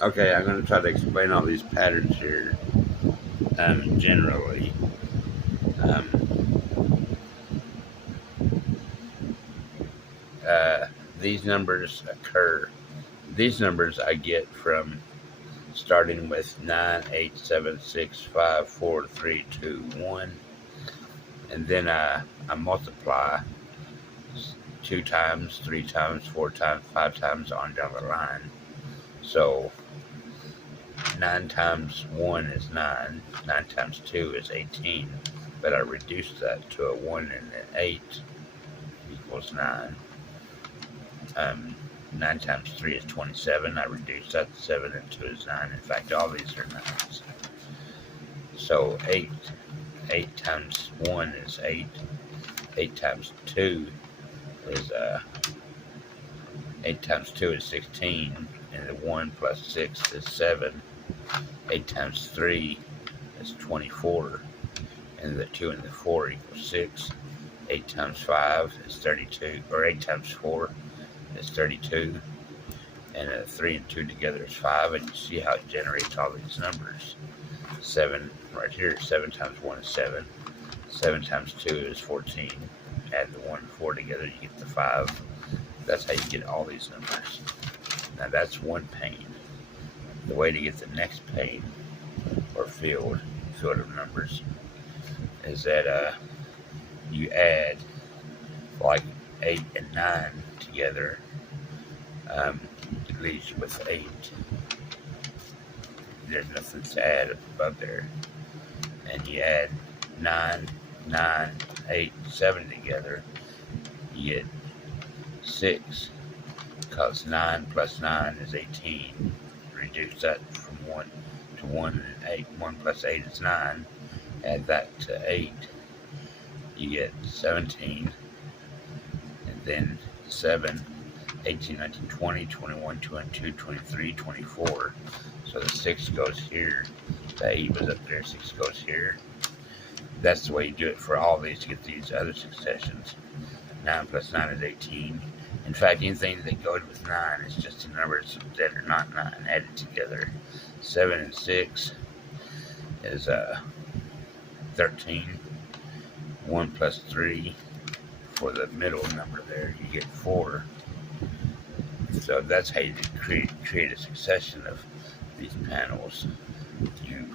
Okay, I'm going to try to explain all these patterns here generally. Um, uh, these numbers occur, these numbers I get from starting with 9, 8, 7, 6, 5, 4, 3, 2, 1, and then I multiply 2 times, 3 times, 4 times, 5 times on down the line. So 9 times 1 is 9, 9 times 2 is 18, but I reduce that to a 1 and an 8 equals 9. Um, 9 times 3 is 27. I reduce that to 7 and 2 is 9. In fact, all these are 9s. So 8 times 1 is 8. 8 times 2 is 8 times 2 is 16, and the 1 plus 6 is 7. 8 times 3 is 24, and the 2 and the 4 equals 6. 8 times 5 is 32, or 8 times 4 is 32, and 3 and 2 together is 5, and you see how it generates all these numbers. 7 right here, 7 times 1 is 7. 7 times 2 is 14. Add the 1 and 4 together, you get the 5. That's how you get all these numbers. Now that's one pane. The way to get the next pane, or field of numbers, is that you add like 8 and 9 together. It leaves you with 8. There's nothing to add above there. And you add 9, 9, 8, 7 together, you get 6, because 9 plus 9 is 18. Reduce that from 1 to 1 and 8. 1 plus 8 is 9. Add that to 8. You get 17. And then 7, 18, 19, 20, 21, 22, 23, 24. So the 6 goes here. The 8 was up there. 6 goes here. That's the way you do it for all these to get these other successions. 9 plus 9 is 18. In fact, anything that goes with 9 is just the numbers that are not 9 added together. 7 and 6 is 13. 1 plus 3 for the middle number there, you get 4. So that's how you create a succession of these panels. You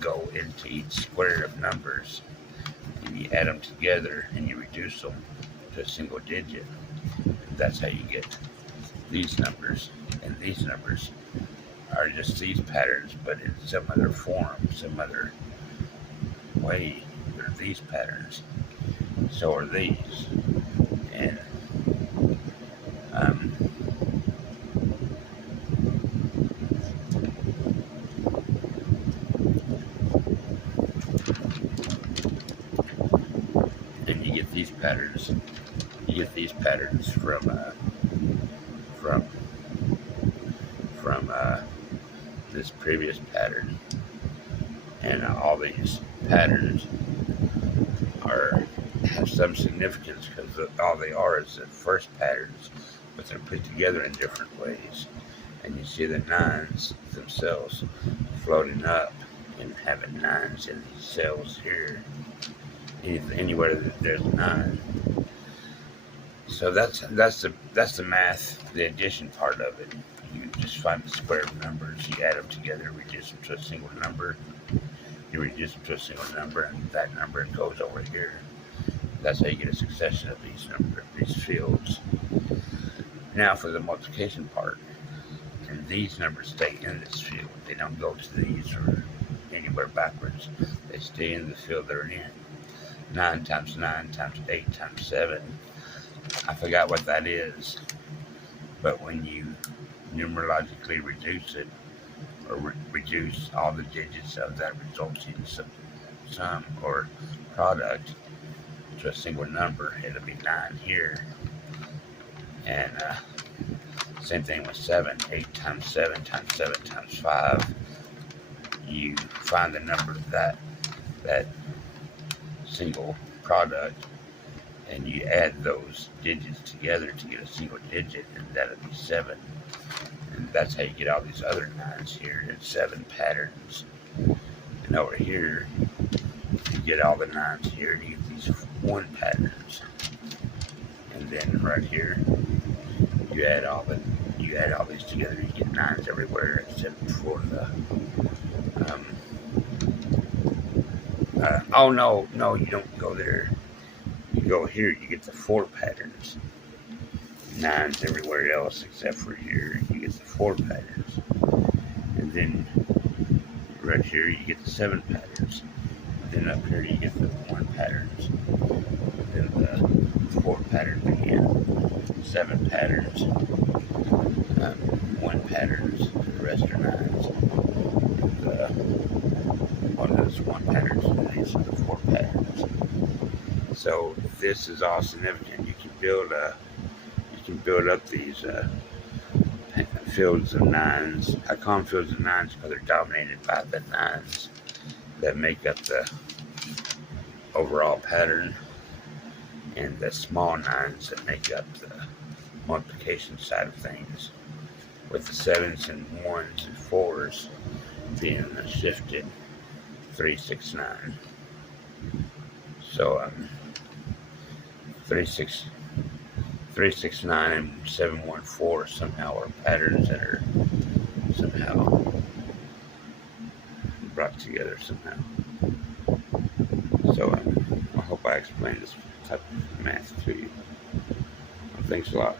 go into each square of numbers and you add them together and you reduce them to a single digit. That's how you get these numbers. And these numbers are just these patterns, but in some other form, some other way. They're these patterns. So are these. And um, and you get these patterns. You get these patterns from this previous pattern, and all these patterns are have some significance because all they are is the first patterns, but they're put together in different ways. And you see the 9s themselves floating up and having 9s in these cells here. Anywhere that there's a 9. So that's the math, the addition part of it. You just find the square of numbers, you add them together, reduce them to a single number. You reduce them to a single number, and that number goes over here. That's how you get a succession of these fields. Now for the multiplication part, and these numbers stay in this field. They don't go to these or anywhere backwards. They stay in the field they're in. 9 times 9 times 8 times 7. I forgot what that is, but when you numerologically reduce it, or reduce all the digits of that resulting sum or product to a single number, it'll be 9 here. And same thing with 7. 8 times 7 times 7 times 5. You find the number of that single product, and you add those digits together to get a single digit, and that'll be 7. And that's how you get all these other 9s here. It's 7 patterns. And over here, you get all the 9s here. You get these 1 patterns. And then right here, you add all these together. You get 9s everywhere except for the. Oh no, you don't go there. You go here. You get the 4 patterns. 9s everywhere else except for here. You get the 4 patterns. And then right here you get the 7 patterns. Then up here you get the 1 patterns. Then the 4 patterns again. 7 patterns. 1 patterns. The rest are 9s. One of those 1 patterns and these are the 4 patterns. So this is all significant. You can build up these fields of 9s. I call them fields of 9s because they're dominated by the 9s that make up the overall pattern, and the small 9s that make up the multiplication side of things, with the 7s and 1s and 4s being shifted 3, 6, 9. So 3, 6, 9 and 7, 1, 4 somehow are patterns that are somehow brought together somehow. So I hope I explained this type of math to you. Thanks a lot.